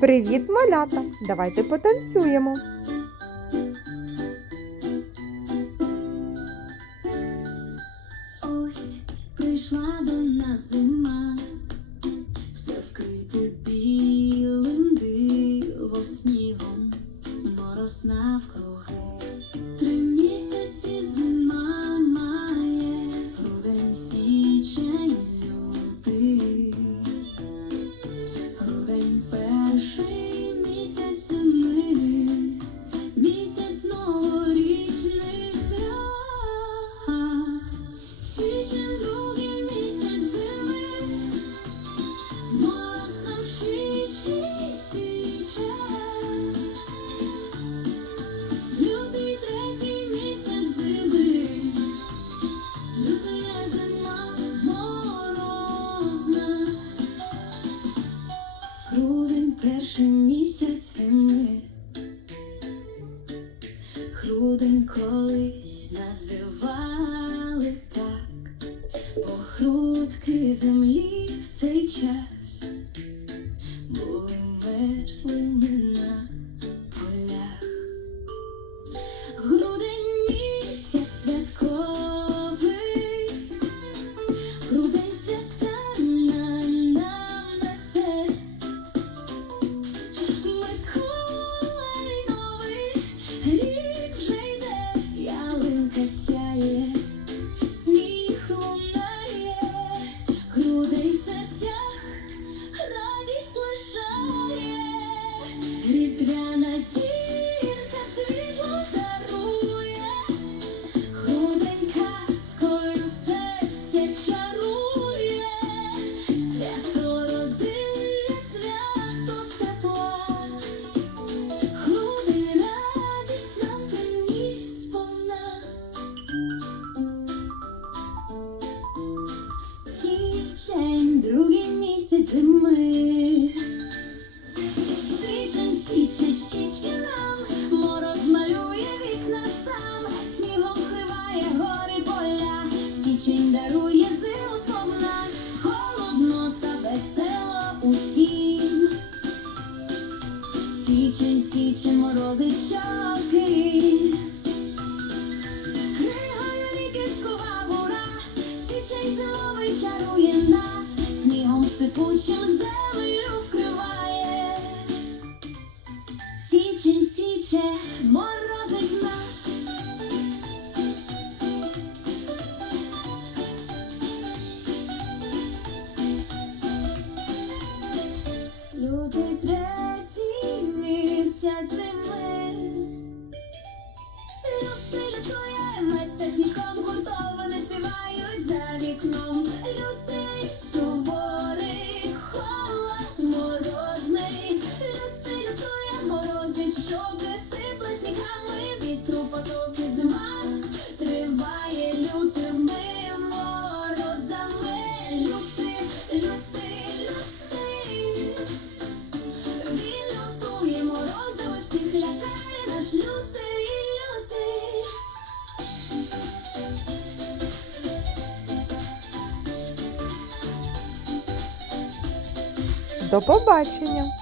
Привіт, малята! Давайте потанцюємо. Ось прийшла до нас зима, Грудень перший місяць зими. Грудень колись називали так, бо грудки землі в цей час зими. Січень, січе нам, мороз малює вікна сам, снігом вкриває гори поля, січень дарує зиму сповна, холодно та весело усім. Січень, січень, морозить. Морозить нас. Лютий третій місяць зими. Лютий лютує, мед та сніжком гуртоване співають за вікном. Лютий До побачення!